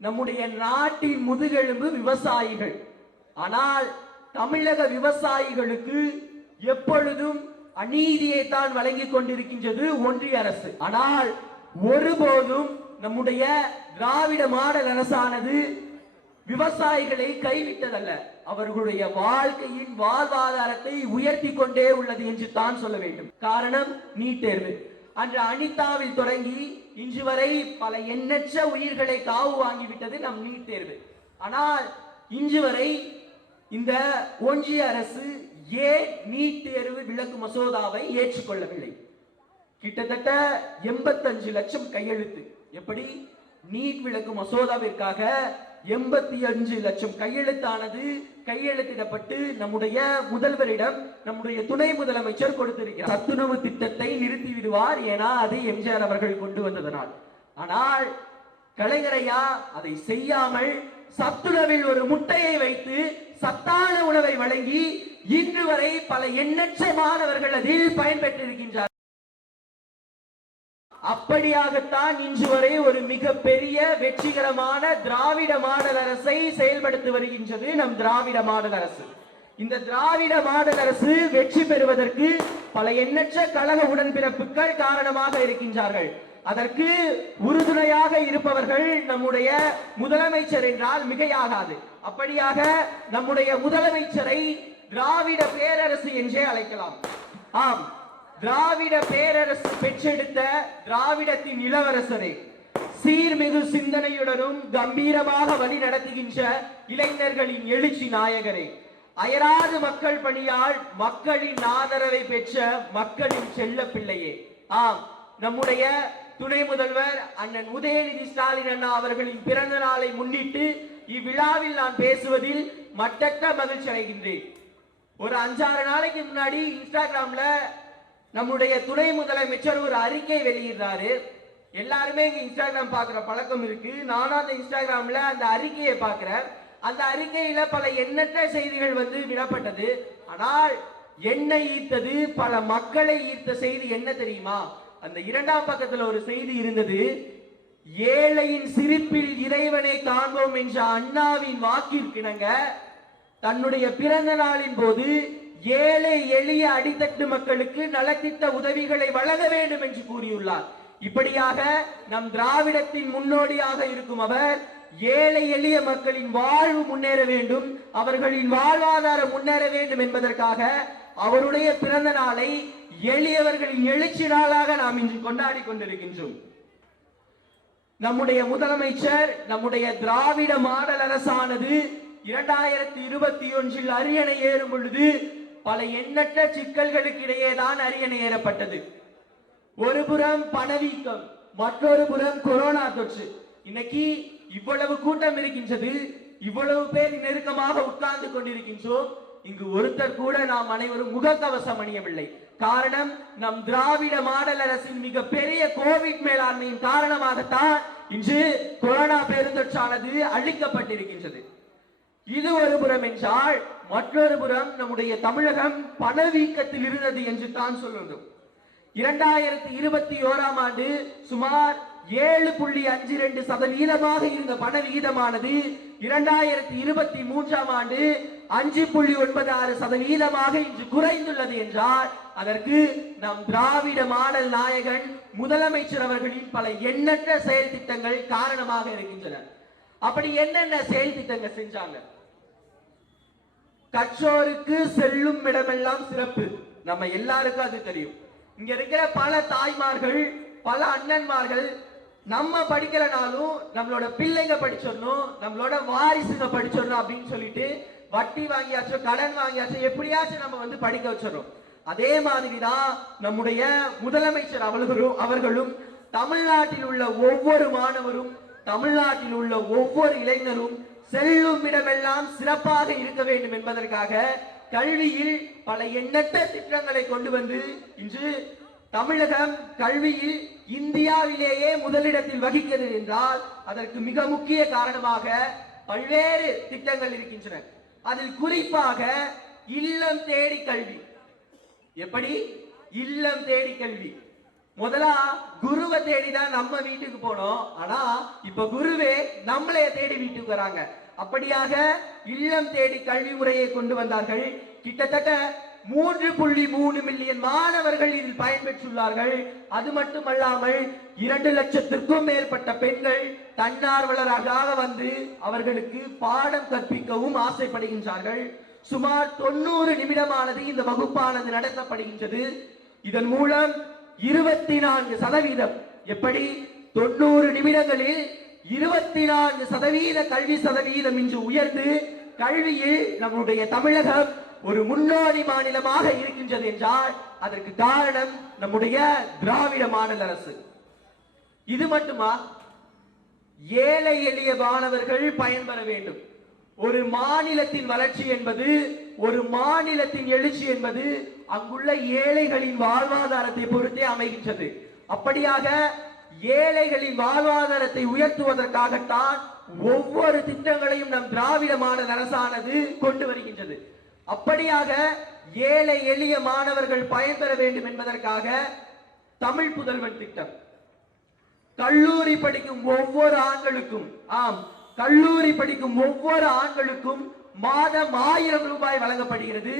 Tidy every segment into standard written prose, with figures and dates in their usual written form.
நம்முடைய நாட்டின் முதுகெலும்பு விவசாயிகள். ஆனால் தமிழக விவசாயிகளுக்கு எப்பொழுதும் அநீதியை தான் வழங்கிக் கொண்டிருக்கின்றது ஒன்றிய அரசு. ஆனால் ஒருபோதும் நம்முடைய திராவிட மாடல் அரசானது விவசாயிகளை கைவிட்டதல்ல, அவர்களுடைய வாழ்க்கையின் வாழ்வாதாரத்தை உயர்த்தி கொண்டே உள்ளது என்று தான் சொல்ல வேண்டும். காரணம் நீட் தேர்வு. அன்று அனிதாவில் தொடங்கி இன்று வரை பல எண்ணற்ற உயிர்களை காவு வாங்கிவிட்டது நம் நீட் தேர்வு. ஆனால் இன்று வரை இந்த ஒன்றிய அரசு ஏன் நீட் தேர்வு விலக்கு மசோதாவை ஏற்றுக்கொள்ளவில்லை? கிட்டத்தட்ட 85 லட்சம் கையெழுத்து. எப்படி நீட் விலக்கு மசோதாவிற்காக 85 லட்சம் கையெழுத்தானது கையெழுத்திடப்பட்டு நம்முடைய முதல்வரிடம் நம்முடைய துணை முதலமைச்சர் கொடுத்திருக்கிறார். சத்துணவு திட்டத்தை நிறுத்தி விடுவார், ஏன்னா அது எம்ஜிஆர் அவர்கள் கொண்டு வந்ததனால். ஆனால் கலைஞரையா அதை செய்யாமல் சத்துணவில் ஒரு முட்டையை வைத்து சத்தான உணவை வழங்கி இன்று வரை பல எண்ணற்ற மாணவர்கள் அதில் பயன்பெற்றிருக்கின்றார். அப்படியாகத்தான் இன்று வரை ஒரு மிகப்பெரிய வெற்றிகரமான திராவிட மாடல் அரசை செயல்படுத்தி வருகின்றது நம் திராவிட மாடல் அரசு. இந்த திராவிட மாடல் அரசு வெற்றி பெறுவதற்கு பல எண்ணற்ற கழக உடன்பிறப்புகள் காரணமாக இருக்கின்றார்கள். அதற்கு உறுதுணையாக இருப்பவர்கள் நம்முடைய முதலமைச்சர் என்றால் மிகையாகாது. அப்படியாக நம்முடைய முதலமைச்சரை திராவிட பேரரசு என்றே அழைக்கலாம். ஆம், திராவிட பேரரசு பெற்றெடுத்த திராவிடத்தின் இளவரசரை, சீர்மிகு சிந்தனையுடனும் கம்பீரமாக வழி நடத்துகின்ற இளைஞர்களின் எழுச்சி நாயகரை, அயராது மக்கள் பணியால் மக்களின் ஆதரவை பெற்ற மக்களின் செல்ல பிள்ளையே, ஆம், நம்முடைய துணை முதல்வர் அண்ணன் உதயநிதி ஸ்டாலின் அண்ணா அவர்களின் பிறந்த நாளை முன்னிட்டு இவ்விழாவில் நான் பேசுவதில் மட்டற்ற மகிழ்ச்சி அடைகின்றேன். ஒரு 5-6 நாளைக்கு முன்னாடி இன்ஸ்டாகிராம்ல நம்முடைய துணை முதலமைச்சர் ஒரு அறிக்கை வெளியிடுறாரு. எல்லாருமே இங்க இன்ஸ்டாகிராம் பாக்குற பழக்கம் இருக்கு. நானும் அந்த இன்ஸ்டாகிராம்ல அந்த அறிக்கையை பாக்குறேன். அந்த அறிக்கையில பல எண்ணற்ற செய்திகள் விடப்பட்டது. ஆனால் என்னை ஈர்த்தது, பல மக்களை ஈர்த்த செய்தி என்ன தெரியுமா? அந்த 2ஆம் பக்கத்துல ஒரு செய்தி இருந்தது. ஏழையின் சிரிப்பில் இறைவனை காண்போம் என்ற அண்ணாவின் வாக்கிற்கிணங்க தன்னுடைய பிறந்த நாளின் போது ஏழை எளிய அடித்தட்டு மக்களுக்கு நலத்திட்ட உதவிகளை வழங்க வேண்டும் என்று கூறியுள்ளார். இப்படியாக நம் திராவிடத்தின் முன்னோடியாக இருக்கும் அவர் ஏழை எளிய மக்களின் வாழ்வு முன்னேற வேண்டும், அவர்களின் வாழ்வாதாரம் முன்னேற வேண்டும் என்பதற்காக அவருடைய பிறந்த நாளை எளியவர்களின் எழுச்சி நாளாக நாம் இன்று கொண்டாடி கொண்டிருக்கின்றோம். நம்முடைய முதலமைச்சர், நம்முடைய திராவிட மாடல் அரசானது 2021 அரியணை ஏறும் பொழுது பல எண்ணற்ற சிக்கல்களுக்கு இடையே தான் அரியணை ஏறப்பட்டது. ஒரு புறம் பணவீக்கம், மற்றொரு புறம் கொரோனா தொற்று. இன்னைக்கு இவ்வளவு கூட்டம் இருக்கின்றது, இவ்வளவு பேர் நெருக்கமாக உட்கார்ந்து கொண்டிருக்கின்றோம். இங்கு ஒருத்தர் கூட நாம் அனைவரும் முகக்கவசம் அணியவில்லை. காரணம், நம் திராவிட மாடல் அரசின் மிக பெரிய கோவிட் மேலாண்மையின் காரணமாகத்தான் இன்று கொரோனா பெருந்தொற்றானது அழிக்கப்பட்டிருக்கின்றது. இது ஒரு புறம் என்றால், மற்றொரு புறம் நம்முடைய தமிழகம் பணவீக்கத்தில் இருந்தது என்று தான் சொல்லணும். 2021ஆம் ஆண்டு சுமார் 7.52% இருந்த பணவிகிதமானது 2023ஆம் ஆண்டு 5.96% இன்று குறைந்துள்ளது என்றால் அதற்கு நம் திராவிட மாடல் நாயகன் முதலமைச்சர் அவர்களின் பல எண்ணற்ற செயல் திட்டங்கள் காரணமாக இருக்கின்றன. அப்படி என்னென்ன செயல் திட்டங்கள் செஞ்சாங்க? கற்றோருக்கு செல்லும் இடமெல்லாம் சிறப்பு, நம்ம எல்லாருக்கும் அது தெரியும். இங்க இருக்கிற பல தாய்மார்கள், பல அண்ணன்மார்கள் நம்ம படிக்கலனாலும் நம்மளோட பிள்ளைங்க படிச்சிடணும், நம்மளோட வாரிசுங்க படிச்சிடணும் அப்படின்னு சொல்லிட்டு வட்டி வாங்கியாச்சும் கடன் வாங்கியாச்சும் எப்படியாச்சும் நம்ம படிக்க வச்சிடறோம். அதே மாதிரிதான் நம்முடைய முதலமைச்சர் அவர்களும் தமிழ்நாட்டில் உள்ள ஒவ்வொரு மாணவரும், தமிழ்நாட்டில் உள்ள ஒவ்வொரு இளைஞரும் செல்லும் இடமெல்லாம் சிறப்பாக இருக்க வேண்டும் என்பதற்காக கல்வியில் பல எண்ணற்ற திட்டங்களை கொண்டு வந்து இன்று தமிழகம் கல்வியில் இந்தியாவிலேயே முதலிடத்தில் வகிக்கிறது என்றால் அதற்கு மிக முக்கிய காரணமாக பல்வேறு திட்டங்கள் இருக்கின்றன. அதில் குறிப்பாக இல்லம் தேடி கல்வி. எப்படி இல்லம் தேடி கல்வி? முதலா குருவை தேடிதான் நம்ம வீட்டுக்கு போனோம். ஆனா இப்ப குருவே நம்மளைய தேடி வீட்டுக்கு வராங்க. அப்படியாக இல்லம் தேடி கல்வி முறையை கொண்டு வந்தார்கள். கிட்டத்தட்ட 3.3 மில்லியன் மாணவர்கள் இதில் பயன்பெற்றுள்ளார்கள். அது மட்டுமல்லாமல் 2 லட்சத்திற்கும் மேற்பட்ட பெண்கள் தன்னார்வலராக வந்து அவர்களுக்கு பாடம் கற்பிக்கவும் ஆசைப்படுகின்றார்கள். சுமார் 90 நிமிடமானது இந்த வகுப்பானது நடத்தப்படுகின்றது. இதன் மூலம் 24% எப்படி 90 நிமிடங்களில் 24% கல்வி சதவீதம் இன்று உயர்ந்து கல்வியில் நம்முடைய தமிழகம் ஒரு முன்னோடி மாநிலமாக இருக்கின்றது என்றால் அதற்கு காரணம் நம்முடைய திராவிட மாடல் அரசு. இது மட்டுமா, ஏழை எளிய மாணவர்கள் பயன்பெற வேண்டும். ஒரு மாநிலத்தின் வளர்ச்சி என்பது, ஒரு மாநிலத்தின் எழுச்சி என்பது அங்குள்ள ஏழைகளின் வாழ்வாதாரத்தை பொறுத்தே அமைகின்றது. அப்படியாக ஏழைகளின் வாழ்வாதாரத்தை உயர்த்துவதற்காகத்தான் ஒவ்வொரு திட்டங்களையும் நம் திராவிட மாடல் அரசானது கொண்டு வருகின்றது. அப்படியாக ஏழை எளிய மாணவர்கள் பயன்பெற வேண்டும் என்பதற்காக தமிழ் புதல்வன் திட்டம், கல்லூரி படிக்கும் ஒவ்வொரு ஆண்களுக்கும், கல்லூரி படிக்கும் ஒவ்வொரு ஆண்களுக்கும் மாதம் 1000 ரூபாய் வழங்கப்படுகிறது.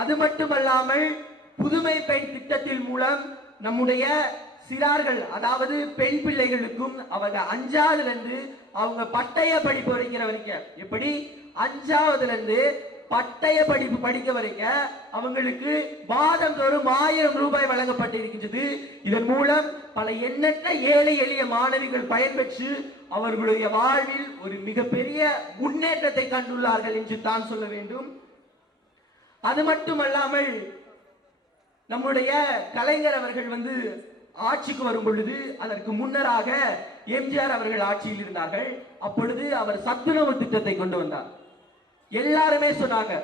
அது மட்டுமல்லாமல் புதுமை பெண் திட்டத்தின் மூலம் நம்முடைய சிறார்கள், அதாவது பெண் பிள்ளைகளுக்கும் அவங்க 5ஆவதுல இருந்து அவங்க பட்டய படிப்பு படிக்கிற வரைக்கும், எப்படி 5ஆவதுல இருந்து பட்டய படிப்பு படிக்க வரைக்கும் அவங்களுக்கு மாதந்தோறும் 1000 ரூபாய் வழங்கப்பட்டிருக்கின்றது. இதன் மூலம் பல எண்ணற்ற ஏழை எளிய மாணவிகள் பயன்பெற்று அவர்களுடைய வாழ்வில் ஒரு மிகப்பெரிய முன்னேற்றத்தை கண்டுள்ளார்கள் என்று தான் சொல்ல வேண்டும். அது மட்டுமல்லாமல் நம்முடைய கலைஞர் அவர்கள் வந்து ஆட்சிக்கு வரும் பொழுது, அதற்கு முன்னராக எம்ஜிஆர் அவர்கள் ஆட்சியில் இருந்தார்கள். அப்பொழுது அவர் சத்துணவு திட்டத்தை கொண்டு வந்தார். எல்லாருமே சொன்னாங்க,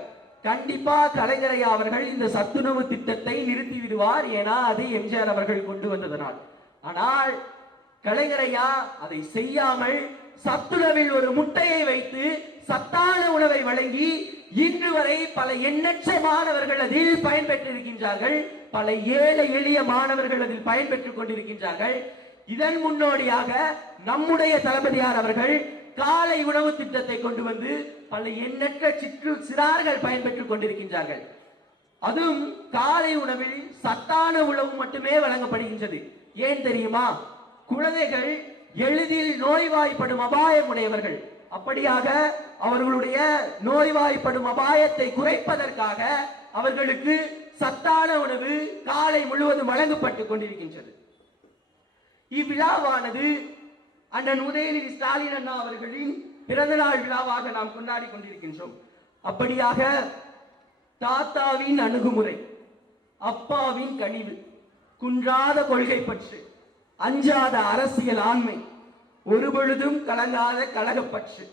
கண்டிப்பா கலைஞரையா அவர்கள் இந்த சத்துணவு திட்டத்தை நிறுத்தி விடுவார், ஏன்னா அது எம்ஜிஆர் அவர்கள் கொண்டு வந்ததனால். ஆனால் கலைஞரையா அதை செய்யாமல் சத்துணவில் ஒரு முட்டையை வைத்து சத்தான உணவை வழங்கி இன்று வரை பல எண்ணற்ற மாணவர்கள் அதில் பயன்பெற்றிருக்கின்றார்கள். பல ஏழை எளிய மாணவர்கள் அதில் பயன்பெற்றுக் கொண்டிருக்கின்றார்கள். இதன் முன்னோடியாக நம்முடைய தளபதியார் அவர்கள் காலை உணவு திட்டத்தை கொண்டு வந்து பல எண்ணற்ற சிறார்கள் பயன்பெற்றுக் கொண்டிருக்கின்றார்கள். அதுவும் காலை உணவில் சத்தான உணவு மட்டுமே வழங்கப்படுகின்றது. ஏன் தெரியுமா? குழந்தைகள் எளிதில் நோய்வாய்ப்படும் அபாயம் உடையவர்கள். அப்படியாக அவர்களுடைய நோய்வாய்ப்படும் அபாயத்தை குறைப்பதற்காக அவர்களுக்கு சத்தான உணவு காலை முழுவதும் வழங்கப்பட்டுக் கொண்டிருக்கின்றது. இவ்விழாவானது அண்ணன் உதயநிதி ஸ்டாலின் அண்ணா அவர்களின் பிறந்தநாள் விழாவாக நாம் கொண்டாடி கொண்டிருக்கின்றோம். அப்படியாக தாத்தாவின் அணுகுமுறை, அப்பாவின் கனிவு, குன்றாத கொள்கை பற்று, அஞ்சாத அரசியல் ஆண்மை, ஒருபொழுதும் கலங்காத கழகப்பற்று,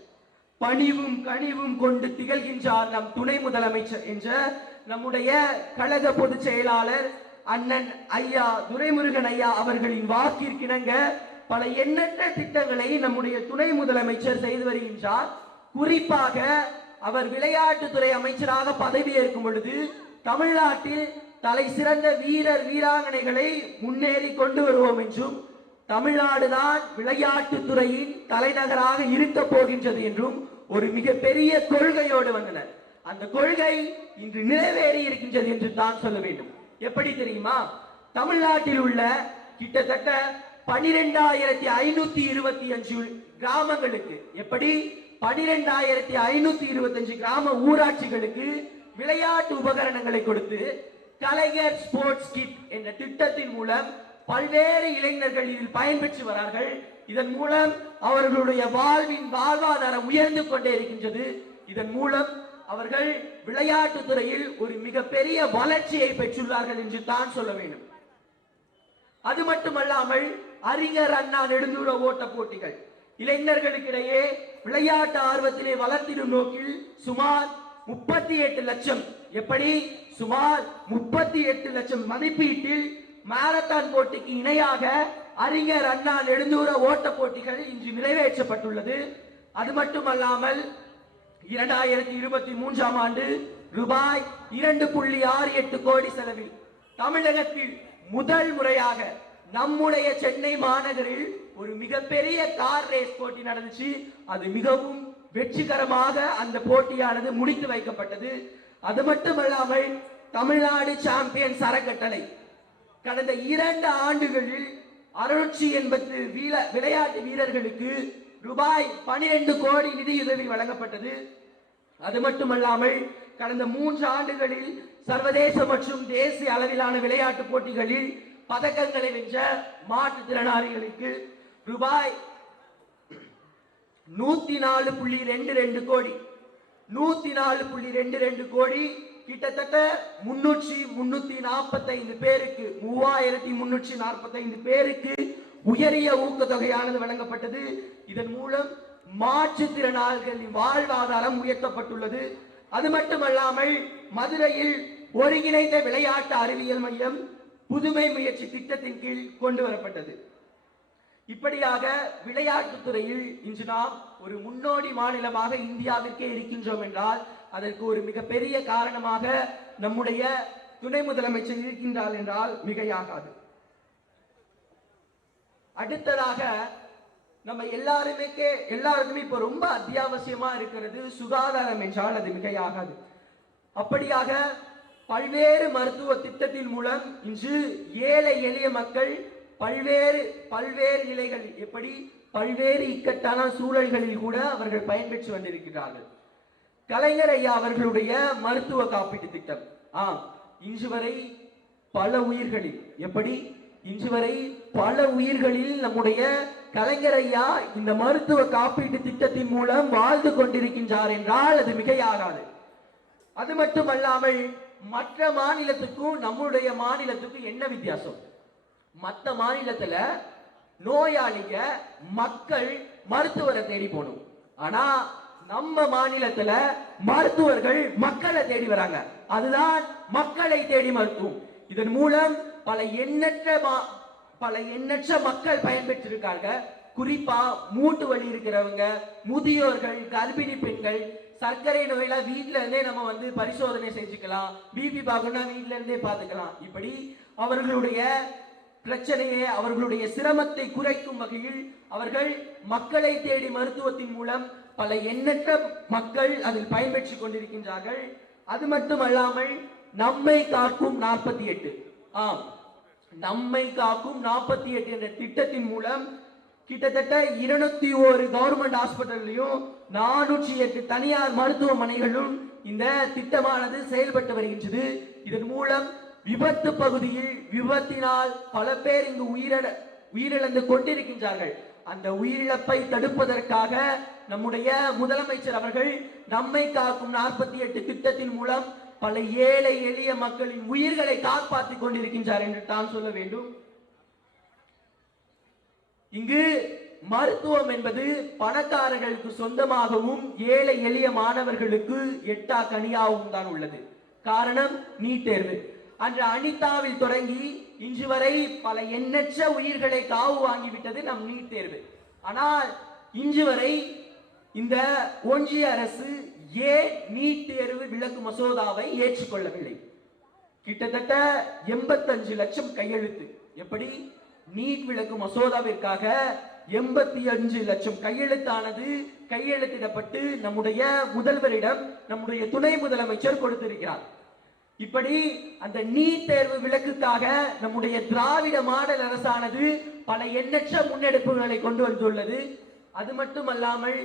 பணிவும் கனிவும் கொண்டு திகழ்கின்றார் நம் துணை முதலமைச்சர் என்ற நம்முடைய கழக பொதுச் செயலாளர் அண்ணன் ஐயா துரைமுருகன் ஐயா அவர்களின் வாக்கிற்கிணங்க பல எண்ணற்ற திட்டங்களை நம்முடைய துணை முதலமைச்சர் செய்து வருகின்றார். குறிப்பாக அவர் விளையாட்டுத்துறை அமைச்சராக பதவியேற்கும் பொழுது தமிழ்நாட்டில் தலை சிறந்த வீரர் வீராங்கனைகளை முன்னேறி கொண்டு வருவோம் என்றும், தமிழ்நாடுதான் விளையாட்டுத்துறையின் தலைநகராக இருக்க போகின்றது என்றும் ஒரு மிகப்பெரிய கொள்கையோடு வந்தனர். அந்த கொள்கை இன்று நிறைவேறி இருக்கின்றது என்று தான் சொல்ல வேண்டும். எப்படி தெரியுமா? தமிழ்நாட்டில் உள்ள கிட்டத்தட்ட 12,525 கிராமங்களுக்கு, எப்படி 12,525 கிராம ஊராட்சிகளுக்கு விளையாட்டு உபகரணங்களை கொடுத்து கலைஞர் ஸ்போர்ட்ஸ் கிட் என்ற திட்டத்தின் மூலம் பல்வேறு இளைஞர்கள் இதில் பயன்பெற்று வரார்கள். இதன் மூலம் அவர்களுடைய வாழ்வாதாரம் உயர்ந்து கொண்டே இருக்கின்றது. இதன் மூலம் அவர்கள் விளையாட்டு துறையில் ஒரு மிகப்பெரிய வளர்ச்சியை பெற்றுள்ளார்கள் என்று தான் சொல்ல வேண்டும். அது மட்டுமல்லாமல் அறிஞர் அண்ணா நெடுந்தூர ஓட்ட போட்டிகள் இளைஞர்களுக்கிடையே விளையாட்டு ஆர்வத்திலே வளர்த்திடும் நோக்கில் சுமார் 38 லட்சம், எப்படி சுமார் 38 லட்சம் மதிப்பீட்டில் மாரத்தான் போட்டிக்கு இணையாக அறிஞர் அண்ணா நெடுந்தூர ஓட்ட போட்டிகள் இன்று நிறைவேற்றப்பட்டுள்ளது. அது மட்டுமல்லாமல் 2023ஆம் ஆண்டு ரூபாய் 2.68 கோடி செலவில் தமிழகத்தில் முதல் முறையாக நம்முடைய சென்னை மாநகரில் ஒரு மிகப்பெரிய கார் ரேஸ் போட்டி நடந்துச்சு. அது மிகவும் வெற்றிகரமாக அந்த போட்டியானது முடித்து வைக்கப்பட்டது. அது மட்டுமல்லாமல் தமிழ்நாடு சாம்பியன் அறக்கட்டளை கடந்த 2 ஆண்டுகளில் 680 விளையாட்டு வீரர்களுக்கு ரூபாய் 12 கோடி நிதியுதவி வழங்கப்பட்டது. அது மட்டுமல்லாமல் கடந்த 3 ஆண்டுகளில் சர்வதேச மற்றும் தேசிய அளவிலான விளையாட்டு போட்டிகளில் பதக்கங்களை வென்ற மாற்றுத்திறனாளிகளுக்கு ரூபாய் 104.22 கோடி 104.22 கோடி கிட்டத்தட்ட 345 பேருக்கு 3345 பேருக்கு உயரிய ஊக்கத்தொகையானது வழங்கப்பட்டது. இதன் மூலம் மாற்றுத்திறனாளிகளின் வாழ்வாதாரம் உயர்த்தப்பட்டுள்ளது. அது மட்டுமல்லாமல் மதுரையில் ஒருங்கிணைந்த விளையாட்டு அறிவியல் மையம் புதுமை முயற்சி திட்டத்தின் கீழ் கொண்டு வரப்பட்டது. இப்படியாக விளையாட்டுத் துறையில் இன்று நாம் ஒரு முன்னோடி மாநிலமாக இந்தியாவிற்கே இருக்கின்றோம் என்றால் அதற்கு ஒரு மிகப்பெரிய காரணமாக நம்முடைய துணை முதலமைச்சர் இருக்கின்றார் என்றால் மிகையாகாது. அடுத்ததாக நம்ம எல்லாருக்குமே இப்ப ரொம்ப அத்தியாவசியமா இருக்கிறது சுகாதாரம் என்றால் அது மிகையாகாது. அப்படியாக பல்வேறு மருத்துவ திட்டத்தின் மூலம் இன்று ஏழை எளிய மக்கள் பல்வேறு நிலைகள் எப்படி பல்வேறு இக்கட்டான சூழல்களில் கூட அவர்கள் பயன்பெற்று வந்திருக்கிறார்கள். கலைஞர் ஐயா அவர்களுடைய மருத்துவ காப்பீட்டு திட்டம் இன்று வரை பல உயிர்களில் நம்முடைய கலைஞர் ஐயா இந்த மருத்துவ காப்பீட்டு திட்டத்தின் மூலம் வாழ்ந்து கொண்டிருக்கின்றார் என்றால் அது மிகையாகாது. அது மட்டுமல்லாமல் மற்ற மாநிலத்துக்கும் நம்முடைய மாநிலத்துக்கும் என்ன வித்தியாசம்? மற்ற மாநிலத்துல நோயாளிக மக்கள் மருத்துவரை தேடி போகணும். ஆனா நம்ம மாநிலத்துல மருத்துவர்கள் மக்களை தேடி வராங்க. அதுதான் மக்களை தேடி மருத்துவம். இதன் மூலம் பல எண்ணற்ற மக்கள் பயன்பெற்றிருக்காங்க. குறிப்பா மூட்டு வலி இருக்கிறவங்க, முதியோர்கள், கர்ப்பிணி பெண்கள், சர்க்கரை நோயில வீட்டுல இருந்தே நம்ம பரிசோதனை செஞ்சுக்கலாம், பிபி பார்க்கணும்னா வீட்டுல இருந்தே பார்த்துக்கலாம். இப்படி அவர்களுடைய பிரச்சனையை அவர்களுடைய சிரமத்தை குறைக்கும் வகையில் அவர்கள் மக்களை தேடி மருத்துவத்தின் மூலம் பல எண்ணற்ற மக்கள் அதில் பயன்பெற்றுக் கொண்டிருக்கின்றார்கள். அது மட்டுமல்லாமல் நம்மை காக்கும் 48 என்ற திட்டத்தின் மூலம் கிட்டத்தட்ட 201 கவர்மெண்ட் ஹாஸ்பிட்டல்லையும் 408 தனியார் மருத்துவமனைகளும் இந்த திட்டமானது செயல்பட்டு வருகின்றது. இதன் மூலம் விபத்து பகுதியில் விபத்தினால் பல பேர் இங்கு உயிரிழந்து கொண்டிருக்கின்றார்கள். அந்த உயிரிழப்பை தடுப்பதற்காக நம்முடைய முதலமைச்சர் அவர்கள் நம்மை காக்கும் 48 திட்டத்தின் மூலம் பல ஏழை எளிய மக்களின் உயிர்களை காப்பாற்றிக் கொண்டிருக்கின்றார் என்று தான் சொல்ல வேண்டும். இங்கு மருத்துவம் என்பது பணக்காரர்களுக்கு சொந்தமாகவும் ஏழை எளிய மாணவர்களுக்கு எட்டா கனியாகவும் தான் உள்ளது. காரணம் நீட் தேர்வு. அன்று அனிதாவில் தொடங்கி இன்று வரை பல எண்ணற்ற உயிர்களை காவு வாங்கிவிட்டது நம் நீட் தேர்வு. ஆனால் இன்று வரை இந்த ஒன்றிய அரசு ஏன் நீட் தேர்வு விலக்கு மசோதாவை ஏற்றுக்கொள்ளவில்லை? கிட்டத்தட்ட 85 லட்சம் கையெழுத்து. எப்படி நீட் விலக்கு மசோதாவிற்காக 85 லட்சம் கையெழுத்திடப்பட்டு நம்முடைய முதல்வரிடம் நம்முடைய துணை முதலமைச்சர் கொடுத்திருக்கிறார். இப்படி அந்த நீட் தேர்வு விலக்குக்காக நம்முடைய திராவிட மாடல் அரசானது பல எண்ணற்ற முன்னெடுப்புகளை கொண்டு வந்துள்ளது. அது மட்டுமல்லாமல்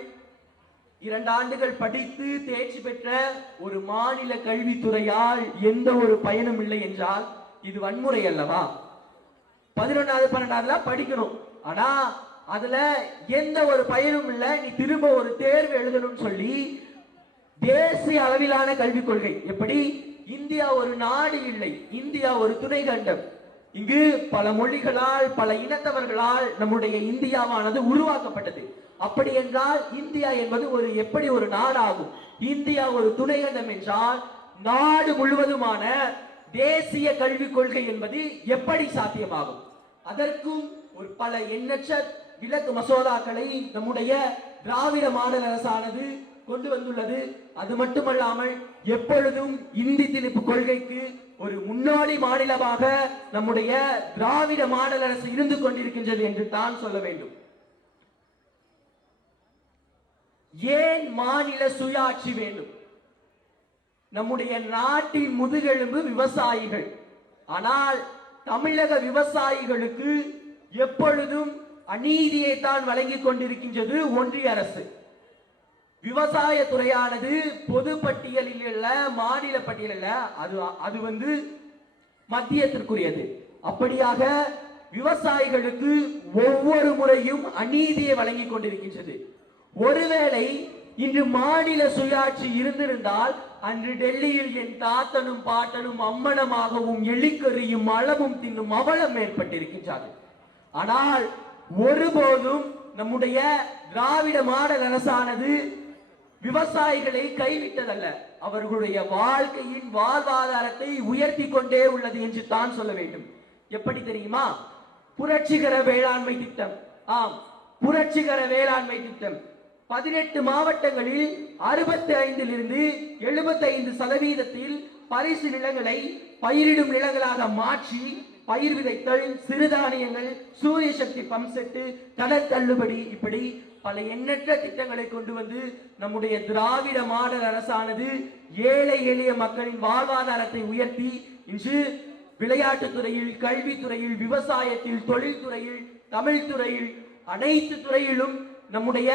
2 ஆண்டுகள் படித்து தேர்ச்சி பெற்ற ஒரு மாநில கல்வித்துறையால் எந்த ஒரு பயனும் இல்லை என்றால் இது வன்முறை அல்லவா? 11வது 12வது படிக்கணும், ஆனா அதுல எந்த ஒரு பயனும் இல்லை. நீ திரும்ப ஒரு தேர்வு எழுதணும்னு சொல்லி தேசிய அளவிலான கல்விக் கொள்கை. எப்படி இந்தியா ஒரு நாடு இல்லை, இந்தியா ஒரு துணை கண்டம். இங்கு பல மொழிகளால் பல இனத்தவர்களால் நம்முடைய இந்தியாவானது உருவாக்கப்பட்டது. அப்படி என்றால் இந்தியா என்பது எப்படி ஒரு நாடாகும்? இந்தியா ஒரு துணை கண்டம் என்றால் நாடு முழுவதுமான தேசிய கல்விக் கொள்கை என்பது எப்படி சாத்தியமாகும்? அதற்கும் ஒரு பல எண்ணற்ற விலக்கு மசோதாக்களை நம்முடைய திராவிட மாடல் அரசானது கொண்டு வந்துள்ளது. அது மட்டுமல்லாமல் எப்பொழுதும் இந்தி திணிப்பு கொள்கைக்கு ஒரு முன்னோடி மாநிலமாக நம்முடைய திராவிட மாடல் அரசு இருந்து கொண்டிருக்கின்றது என்று தான் சொல்ல வேண்டும். ஏன் மாநில சுயாட்சி வேண்டும்? நம்முடைய நாட்டின் முதுகெலும்பு விவசாயிகள். ஆனால் தமிழக விவசாயிகளுக்கு எப்பொழுதும் அநீதியை தான் வழங்கிக் கொண்டிருக்கின்றது ஒன்றிய அரசு. விவசாய துறையானது பொது பட்டியலில் இல்ல, மாநில பட்டியலில் அது மத்தியத்திற்குரியது. அப்படியாக விவசாயிகளுக்கு ஒவ்வொரு முறையும் அநீதியை வழங்கிக் கொண்டிருக்கின்றது. ஒருவேளை இன்று மாநில சுயாட்சி இருந்திருந்தால் அன்று டெல்லியில் என் தாத்தனும் பாட்டனும் அம்மனமாகவும் எலிக்கறியும் அளவும் தின்னும் அவலம் ஏற்பட்டிருக்கின்றது. ஆனால் ஒருபோதும் நம்முடைய திராவிட மாடல் அரசானது விவசாயிகளை கைவிட்டதல்ல, அவர்களுடைய வாழ்க்கையின் வாழ்வாதாரத்தை உயர்த்தி கொண்டே உள்ளது என்று தான் சொல்ல வேண்டும். எப்படி தெரியுமா? புரட்சிகர வேளாண்மை திட்டம். ஆம், புரட்சிகர வேளாண்மை திட்டம் 18 மாவட்டங்களில் 65 75% பரிசு நிலங்களை பயிரிடும் நிலங்களாக மாற்றி பயிர் விதைத்தல், சிறுதானியங்கள், சூரிய சக்தி பம்ப் செட்டு, கடன் தள்ளுபடி, இப்படி பல எண்ணற்ற திட்டங்களை கொண்டு வந்து நம்முடைய திராவிட மாடல் அரசானது ஏழை எளிய மக்களின் வாழ்வாதாரத்தை உயர்த்தி இன்று விளையாட்டுத் துறையில், கல்வித்துறையில், விவசாயத்தில், தொழில்துறையில், தமிழ் துறையில், அனைத்து துறையிலும் நம்முடைய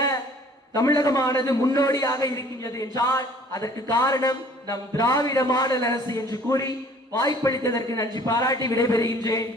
தமிழகமானது முன்னோடியாக இருக்கின்றது என்றால் அதற்கு காரணம் நம் திராவிட மாடல் அரசு என்று கூறி வாய்ப்பளித்ததற்கு நன்றி பாராட்டி விடைபெறுகின்றேன்.